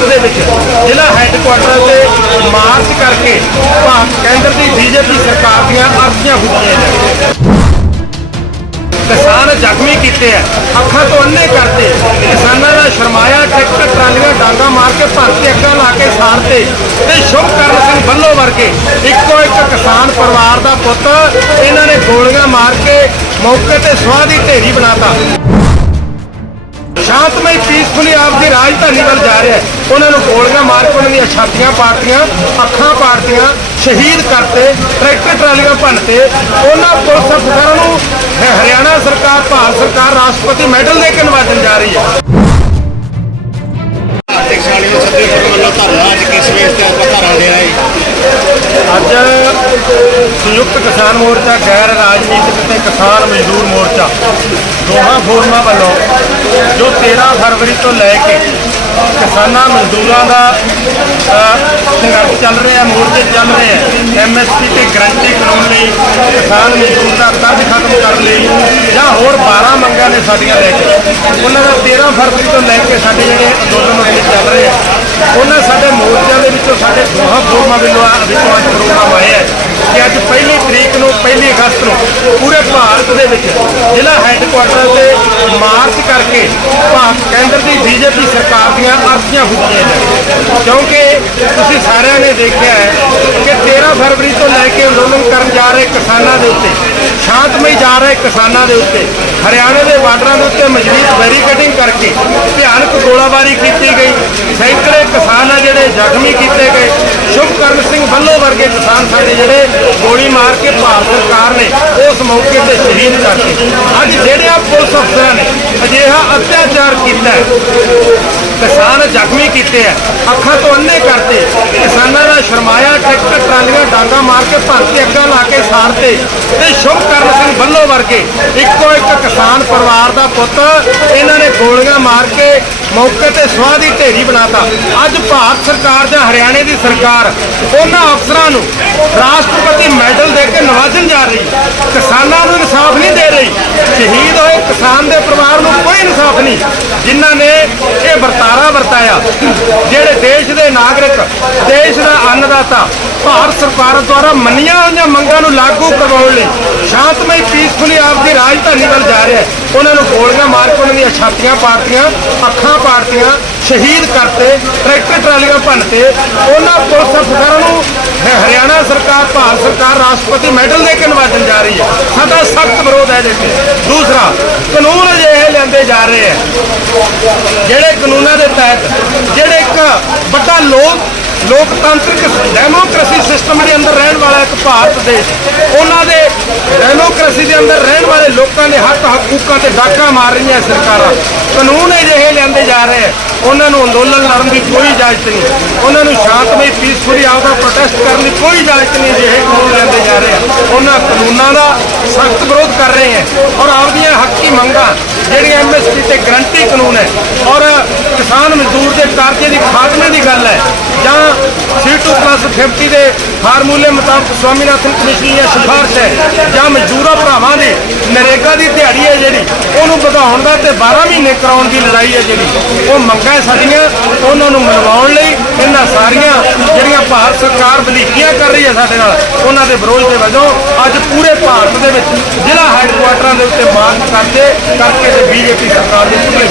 ਦੇ ਵਿੱਚ ਜ਼ਿਲ੍ਹਾ ਹੈੱਡਕੁਆਟਰ ਤੇ ਮਾਰਚ ਕਰਕੇ ਭਾਰਤ ਕੇਂਦਰ ਦੀ ਬੀਜੇਪੀ ਸਰਕਾਰ ਦੀਆਂ ਅਰਜ਼ੀਆਂ ਫੁੱਕੀਆਂ ਨੇ। ਕਿਸਾਨ ਜ਼ਖਮੀ ਕੀਤੇ ਆ, ਅੱਖਾਂ ਤੋਂ ਅੰਨੇ ਕਰਤੇ ਕਿਸਾਨਾਂ ਦਾ ਸ਼ਰਮਾਇਆ ਟਰੈਕਟਰ ਟਰਾਲੀਆਂ ਡਾਂਗਾ ਮਾਰ ਕੇ ਭਰਤੀ ਅੱਗਾਂ ਲਾ ਕੇ ਸਾਰਤੇ ਤੇ ਸ਼ੁਭਕਰਨ ਸਿੰਘ ਬੱਲੋ ਵਰਗੇ ਇੱਕੋ ਇੱਕ ਕਿਸਾਨ ਪਰਿਵਾਰ ਦਾ ਪੁੱਤ, ਇਹਨਾਂ ਨੇ ਗੋਲੀਆਂ ਮਾਰ ਕੇ ਮੌਕੇ ਤੇ ਸਵਾਹ ਦੀ ਢੇਰੀ ਬਣਾਤਾ। ਸ਼ਾਂਤਮਈ ਪੀਸਫੁਲੀ ਆਪ ਦੀ ਰਾਜਧਾਨੀ ਵੱਲ ਜਾ ਰਿਹਾ ਹੈ। ਉਹਨਾਂ ਨੂੰ ਗੋਲੀਆਂ ਮਾਰ ਕੇ ਉਹਨਾਂ ਦੀਆਂ ਛਾਤੀਆਂ ਪਾੜਤੀਆਂ, ਅੱਖਾਂ ਪਾੜਤੀਆਂ, ਸ਼ਹੀਦ ਕਰਤੇ, ਟਰੈਕਟਰ, ਟਰਾਲੀਆਂ ਭੰਨਤੇ। ਉਹਨਾਂ ਪੁਲਿਸ ਅਫਸਰਾਂ ਨੂੰ ਹਰਿਆਣਾ ਸਰਕਾਰ, ਭਾਰਤ ਸਰਕਾਰ, ਰਾਸ਼ਟਰਪਤੀ ਮੈਡਲ ਦੇ ਕੇ ਨਵਾਜਣ ਜਾ ਰਹੀ ਹੈ। ਆਰਥਿਕ ਦੇ ਸੱਦੇ ਵੱਲੋਂ ਧਰਨਾ ਅੱਜ ਕਿਸ ਵੇਸ ਤੇ ਆਪਾਂ ਧਰਨਾ ਦੇਣਾ ਹੈ? ਅੱਜ ਸੰਯੁਕਤ ਕਿਸਾਨ ਮੋਰਚਾ, ਗੈਰ ਰਾਜਨੀਤਿਕ ਤੇ ਕਿਸਾਨ ਮਜ਼ਦੂਰ ਮੋਰਚਾ, ਦੋਹਾਂ ਫੋਰਮਾਂ ਵੱਲੋਂ ਜੋ 13 ਫਰਵਰੀ ਤੋਂ ਲੈ ਕੇ ਕਿਸਾਨਾਂ ਮਜ਼ਦੂਰਾਂ ਦਾ ਸੰਘਰਸ਼ ਚੱਲ ਰਿਹਾ, ਮੋਰਚੇ ਚੱਲ ਰਹੇ ਹੈ ਐਮਐਸਪੀ ਤੇ ਗਰੰਟੀ ਕਾਨੂੰਨ ਲਈ, ਕਿਸਾਨ ਮਜ਼ਦੂਰ ਦਾ ਕਰਜ਼ ਖਤਮ ਕਰਨ ਲਈ ਜਾਂ ਹੋਰ 12 ਮੰਗਾਂ ਨੇ ਸਾਡੀਆਂ ਲੈ ਕੇ, ਉਹਨਾਂ ਦਾ 13 ਫਰਵਰੀ ਤੋਂ ਲੈ ਕੇ ਸਾਡੇ ਜਿਹੜੇ ਅੰਦੋਲਨ ਉੱਤੇ ਚੱਲ ਰਹੇ ਆ ਉਹਨਾਂ ਸਾਡੇ ਮੋਰਚਿਆਂ ਦੇ ਵਿੱਚੋਂ ਸਾਡੇ ਦੋਹਾਂ ਵੱਲੋਂ ਆ- ਅੱਜ ਪ੍ਰੋਗਰਾਮ ਆਇਆ ਹੈ ਕਿ ਅੱਜ ਪਹਿਲੀ ਤਰੀਕ ਨੂੰ, ਪਹਿਲੀ ਅਗਸਤ ਨੂੰ ਪੂਰੇ ਭਾਰਤ ਦੇ ਵਿੱਚ ਜ਼ਿਲ੍ਹਾ ਹੈੱਡਕੁਆਟਰ ਤੇ ਮਾਰਚ ਕਰਕੇ ਭਾਰਤ ਕੇਂਦਰ ਦੀ ਬੀਜੇਪੀ ਸਰਕਾਰ ਦੀਆਂ ਅਰਜ਼ੀਆਂ ਫੁੱਕੀਆਂ ਨੇ। ਕਿਉਂਕਿ ਤੁਸੀਂ ਸਾਰਿਆਂ ਨੇ ਦੇਖਿਆ ਹੈ ਫਰਵਰੀ ਤੋਂ ਲੈ ਕੇ ਅੰਦੋਲਨ ਕਰਨ ਜਾ ਰਹੇ ਕਿਸਾਨਾਂ ਦੇ ਉੱਤੇ, ਸ਼ਾਂਤਮਈ ਜਾ ਰਹੇ ਕਿਸਾਨਾਂ ਦੇ ਉੱਤੇ, ਹਰਿਆਣੇ ਦੇ ਬਾਰਡਰਾਂ ਦੇ ਉੱਤੇ ਮਜ਼ਬੂਤ ਬੈਰੀਕੇਡਿੰਗ ਕਰਕੇ ਭਿਆਨਕ ਗੋਲਾਬਾਰੀ ਕੀਤੀ ਗਈ। ਸੈਂਕੜੇ ਕਿਸਾਨ ਆ ਜਿਹੜੇ ਜ਼ਖਮੀ ਕੀਤੇ ਗਏ। ਸ਼ੁਭਕਰਨ ਸਿੰਘ ਬੱਲੋ ਵਰਗੇ ਕਿਸਾਨ ਸਾਡੇ ਜਿਹੜੇ ਗੋਲੀ ਮਾਰ ਕੇ ਭਾਰਤ ਸਰਕਾਰ ਨੇ ਉਸ ਮੌਕੇ ਤੇ ਸ਼ਹੀਦ ਕਰਤੇ ਅੱਜ ਜਿਹੜੇ ਆ ਪੁਲਿਸ ਅਫਸਰਾਂ ਨੇ ਅਜਿਹਾ ਅਤਿਆਚਾਰ ਕੀਤਾ ਕਿਸਾਨ ਜ਼ਖਮੀ ਕੀਤੇ ਆ ਅੱਖਾਂ ਤੋਂ ਅੰਨੇ ਕਰਤੇ ਕਿਸਾਨਾਂ ਦਾ ਸ਼ਰਮਾਇਆ ਟਰੈਕਟਰ ਟਰਾਲੀਆਂ ਡਾਂਗਾ ਮਾਰ ਕੇ ਭਰਤੀ ਲਾ ਕੇ ਸਾਰਤੇ ਤੇ ਸ਼ੁਭਕਰਨ ਸਿੰਘ ਬੱਲੋ ਵਰਗੇ ਇੱਕੋ ਇੱਕ ਕਿਸਾਨ ਪਰਿਵਾਰ ਦਾ ਪੁੱਤ ਇਹਨਾਂ ਨੇ ਗੋਲੀਆਂ ਮਾਰ ਕੇ ਮੌਕੇ ਤੇ ਸਵਾਹ ਦੀ ਢੇਰੀ ਬਣਾਤਾ। ਅੱਜ ਭਾਰਤ ਸਰਕਾਰ ਜਾਂ ਹਰਿਆਣੇ ਦੀ ਸਰਕਾਰ ਉਹਨਾਂ ਅਫਸਰਾਂ ਨੂੰ ਰਾਸ਼ਟਰਪਤੀ ਮੈਡਲ ਦੇ ਕੇ ਨਵਾਜਣ ਜਾ ਰਹੀ। ਕਿਸਾਨਾਂ ਨੂੰ ਇਨਸਾਫ ਨਹੀਂ ਦੇ ਰਹੀ। ਸ਼ਹੀਦ ਹੋਏ ਕਿਸਾਨ ਦੇ ਪਰਿਵਾਰ ਨੂੰ ਕੋਈ ਇਨਸਾਫ ਨਹੀਂ। ਵਰਤਾਇਆ। ਜਿਹੜੇ ਦੇਸ਼ ਦੇ ਨਾਗਰਿਕ, ਦੇਸ਼ ਦਾ ਅੰਨਦਾਤਾ ਭਾਰਤ ਸਰਕਾਰ ਦੁਆਰਾ ਮੰਨੀਆਂ ਹੋਈਆਂ ਮੰਗਾਂ ਨੂੰ ਲਾਗੂ ਕਰਵਾਉਣ ਲਈ ਸ਼ਾਂਤਮਈ ਪੀਸਫੁਲੀ ਆਪ ਰਾਜਧਾਨੀ ਵੱਲ ਜਾ ਰਿਹਾ ਹੈ। ਉਹਨਾਂ ਨੂੰ ਗੋਲੀਆਂ ਮਾਰ ਕੇ ਉਹਨਾਂ ਦੀਆਂ ਛਾਤੀਆਂ ਪਾੜਤੀਆਂ, ਅੱਖਾਂ ਪਾੜਤੀਆਂ, ਸ਼ਹੀਦ ਕਰਤੇ, ਟਰੈਕਟਰ ਟਰਾਲੀਆਂ ਭੰਨਤੇ। ਉਹਨਾਂ ਪੁਲਿਸ ਅਫਸਰਾਂ ਨੂੰ ਹਰਿਆਣਾ ਸਰਕਾਰ, ਭਾਰਤ ਸਰਕਾਰ, ਰਾਸ਼ਟਰਪਤੀ ਮੈਡਲ ਦੇ ਕੇ ਨਵਾਜਣ ਜਾ ਰਹੀ ਹੈ। ਸਾਡਾ ਸਖਤ ਵਿਰੋਧ ਹੈ ਇਹਦੇ ਤੇ। ਦੂਸਰਾ, ਕਾਨੂੰਨ ਅਜੇ ਲਿਆਂਦੇ ਜਾ ਰਹੇ ਹੈ। ਜਿਹੜੇ ਕਾਨੂੰਨਾਂ ਦੇ ਤਹਿਤ, ਜਿਹੜੇ ਇੱਕ ਵੱਡਾ ਲੋਕ, ਲੋਕਤੰਤਰਿਕ ਡੈਮੋਕ੍ਰੇਸੀ ਸਿਸਟਮ ਦੇ ਅੰਦਰ ਰਹਿਣ ਵਾਲਾ ਇੱਕ ਭਾਰਤ ਦੇਸ਼ ਉਹਨਾਂ ਦੇ ਡੈਮੋਕ੍ਰੇਸੀ ਦੇ ਅੰਦਰ ਰਹਿਣ ਵਾਲੇ ਲੋਕਾਂ ਦੇ ਹੱਕ ਹਕੂਕਾਂ ਤੇ ਡਾਕਾ ਮਾਰ ਰਹੀਆਂ ਸਰਕਾਰਾਂ। ਕਾਨੂੰਨ ਅਜਿਹੇ ਲਿਆਂਦੇ ਜਾ ਰਹੇ ਹੈ। ਉਹਨਾਂ ਨੂੰ ਅੰਦੋਲਨ ਲੜਨ ਦੀ ਕੋਈ ਇਜਾਜ਼ਤ ਨਹੀਂ। ਉਹਨਾਂ ਨੂੰ ਸ਼ਾਂਤਮਈ ਪੀਸਫੁਲੀ ਆਪਦਾ ਪ੍ਰੋਟੈਸਟ ਕਰਨ ਦੀ ਕੋਈ ਇਜਾਜ਼ਤ ਨਹੀਂ ਅਜਿਹੇ ਕਾਨੂੰਨ ਲਿਆਂਦੇ ਜਾ ਰਹੇ ਉਹਨਾਂ ਕਾਨੂੰਨਾਂ ਦਾ ਸਖਤ ਵਿਰੋਧ ਕਰ ਰਹੇ ਹੈ ਔਰ ਆਪਦੀਆਂ ਹੱਕੀ ਮੰਗਾਂ, ਜਿਹੜੀਆਂ ਐਮਐਸਪੀ ਤੇ ਗਰੰਟੀ ਕਾਨੂੰਨ ਹੈ ਔਰ ਕਿਸਾਨ ਮਜ਼ਦੂਰ ਦੇ ਕਰਜ਼ੇ ਦੀ ਖਾਤਮੇ ਦੀ ਗੱਲ ਹੈ ਜਾਂ C2+50 ਦੇ ਫਾਰਮੂਲੇ ਮੁਤਾਬਕ ਸਵਾਮੀਨਾਥਨ ਕਮਿਸ਼ਨ ਦੀਆਂ ਸਿਫਾਰਿਸ਼ ਹੈ, ਜਾਂ ਮਜ਼ਦੂਰਾਂ ਭਰਾਵਾਂ ਦੀ, ਨਰੇਗਾ ਦੀ ਦਿਹਾੜੀ ਹੈ ਜਿਹੜੀ, ਉਹਨੂੰ ਵਧਾਉਣ ਦਾ ਤੇ 12 ਮਹੀਨੇ ਕਰਾਉਣ ਦੀ ਲੜਾਈ ਹੈ ਜਿਹੜੀ, ਉਹ ਮੰਗਾਂ ਸਾਡੀਆਂ, ਉਹਨਾਂ ਨੂੰ ਮਨਵਾਉਣ ਲਈ ਇਹਨਾਂ ਸਾਰੀਆਂ ਜਿਹੜੀਆਂ ਭਾਰਤ ਸਰਕਾਰ ਵਧੀਕੀਆਂ ਕਰ ਰਹੀ ਹੈ ਸਾਡੇ ਨਾਲ, ਉਹਨਾਂ ਦੇ ਵਿਰੋਧ ਦੇ ਵਜੋਂ ਅੱਜ ਪੂਰੇ ਭਾਰਤ ਦੇ ਵਿੱਚ ਜ਼ਿਲ੍ਹਾ ਹੈੱਡਕੁਆਟਰਾਂ ਦੇ ਉੱਤੇ ਮਾਰਚ ਕਰਦੇ ਕਰਕੇ ਤੇ ਬੀਜੇਪੀ ਸਰਕਾਰ ਦੇ ਪੁਤਲੇ